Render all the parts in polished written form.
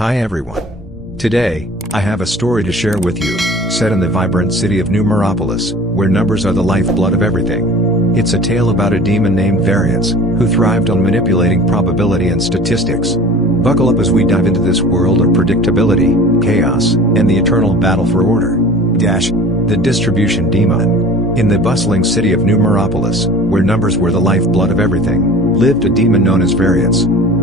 Hi everyone. Today, I have a story to share with you, set in the vibrant city of Numeropolis, where numbers are the lifeblood of everything. It's a tale about a demon named Variance, who thrived on manipulating probability and statistics. Buckle up as we dive into this world of predictability, chaos, and the eternal battle for order. The distribution demon. In the bustling city of Numeropolis, where numbers were the lifeblood of everything, lived a demon known as Variance.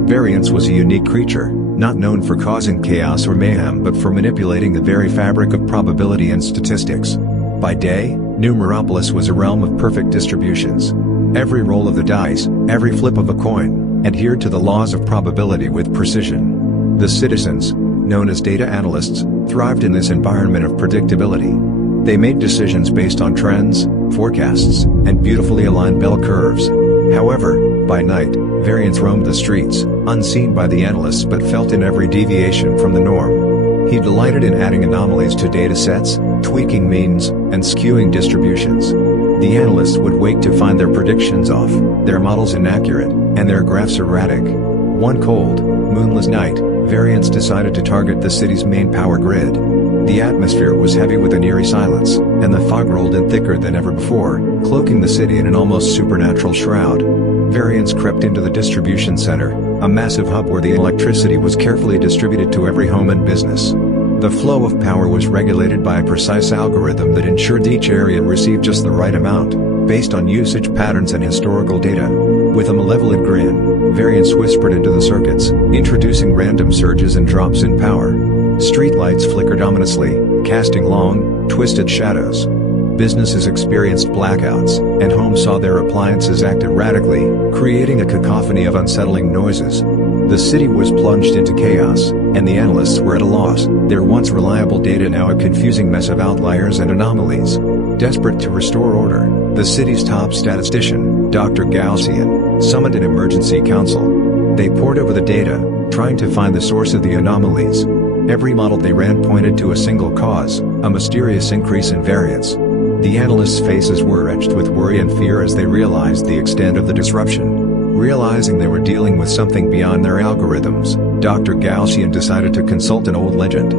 Variance was a unique creature, not known for causing chaos or mayhem but for manipulating the very fabric of probability and statistics. By day, Numeropolis was a realm of perfect distributions. Every roll of the dice, every flip of a coin, adhered to the laws of probability with precision. The citizens, known as data analysts, thrived in this environment of predictability. They made decisions based on trends, forecasts, and beautifully aligned bell curves. However, by night, Variance roamed the streets, unseen by the analysts but felt in every deviation from the norm. He delighted in adding anomalies to datasets, tweaking means, and skewing distributions. The analysts would wake to find their predictions off, their models inaccurate, and their graphs erratic. One cold, moonless night, Variance decided to target the city's main power grid. The atmosphere was heavy with an eerie silence, and the fog rolled in thicker than ever before, cloaking the city in an almost supernatural shroud. Variance crept into the distribution center, a massive hub where the electricity was carefully distributed to every home and business. The flow of power was regulated by a precise algorithm that ensured each area received just the right amount, based on usage patterns and historical data. With a malevolent grin, Variance whispered into the circuits, introducing random surges and drops in power. Streetlights flickered ominously, casting long, twisted shadows. Businesses experienced blackouts, and homes saw their appliances act erratically, creating a cacophony of unsettling noises. The city was plunged into chaos, and the analysts were at a loss, their once reliable data now a confusing mess of outliers and anomalies. Desperate to restore order, the city's top statistician, Dr. Gaussian, summoned an emergency council. They pored over the data, trying to find the source of the anomalies. Every model they ran pointed to a single cause, a mysterious increase in variance. The analysts' faces were etched with worry and fear as they realized the extent of the disruption. Realizing they were dealing with something beyond their algorithms, Dr. Gaussian decided to consult an old legend.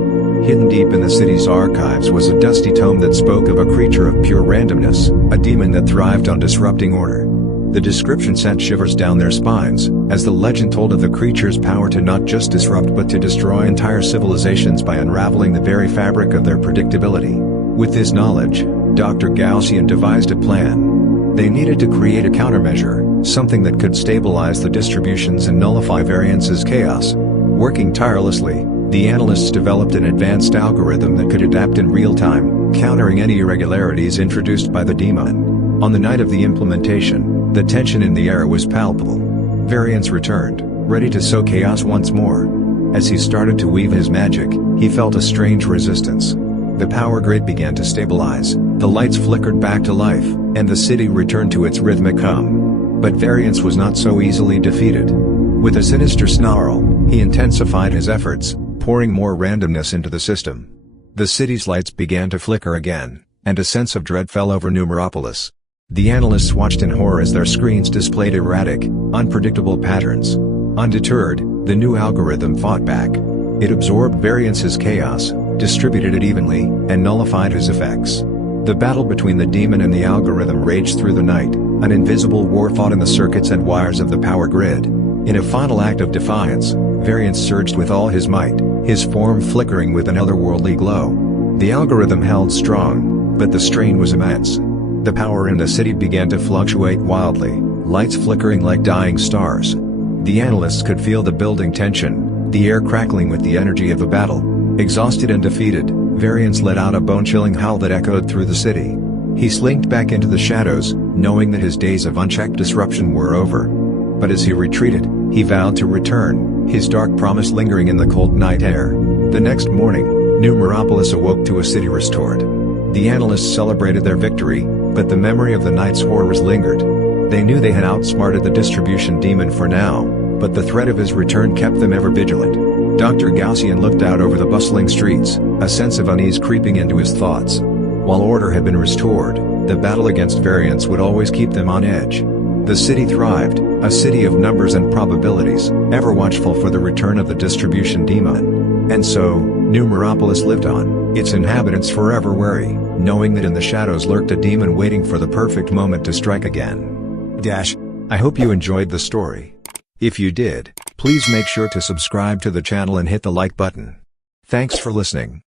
Hidden deep in the city's archives was a dusty tome that spoke of a creature of pure randomness, a demon that thrived on disrupting order. The description sent shivers down their spines, as the legend told of the creature's power to not just disrupt but to destroy entire civilizations by unraveling the very fabric of their predictability. With this knowledge, Dr. Gaussian devised a plan. They needed to create a countermeasure, something that could stabilize the distributions and nullify Variance's chaos. Working tirelessly, the analysts developed an advanced algorithm that could adapt in real time, countering any irregularities introduced by the demon. On the night of the implementation, the tension in the air was palpable. Variance returned, ready to sow chaos once more. As he started to weave his magic, he felt a strange resistance. The power grid began to stabilize, the lights flickered back to life, and the city returned to its rhythmic hum. But Variance was not so easily defeated. With a sinister snarl, he intensified his efforts, pouring more randomness into the system. The city's lights began to flicker again, and a sense of dread fell over Numeropolis. The analysts watched in horror as their screens displayed erratic, unpredictable patterns. Undeterred, the new algorithm fought back. It absorbed Variance's chaos, distributed it evenly, and nullified his effects. The battle between the demon and the algorithm raged through the night, an invisible war fought in the circuits and wires of the power grid. In a final act of defiance, Variance surged with all his might, his form flickering with an otherworldly glow. The algorithm held strong, but the strain was immense. The power in the city began to fluctuate wildly, lights flickering like dying stars. The analysts could feel the building tension, the air crackling with the energy of a battle. Exhausted and defeated, Variance let out a bone-chilling howl that echoed through the city. He slinked back into the shadows, knowing that his days of unchecked disruption were over. But as he retreated, he vowed to return, his dark promise lingering in the cold night air. The next morning, Numeropolis awoke to a city restored. The analysts celebrated their victory, but the memory of the night's horrors lingered. They knew they had outsmarted the distribution demon for now, but the threat of his return kept them ever vigilant. Dr. Gaussian looked out over the bustling streets, a sense of unease creeping into his thoughts. While order had been restored, the battle against Variance would always keep them on edge. The city thrived, a city of numbers and probabilities, ever watchful for the return of the distribution demon. And so, Numeropolis lived on, its inhabitants forever wary, knowing that in the shadows lurked a demon waiting for the perfect moment to strike again. I hope you enjoyed the story. If you did, please make sure to subscribe to the channel and hit the like button. Thanks for listening.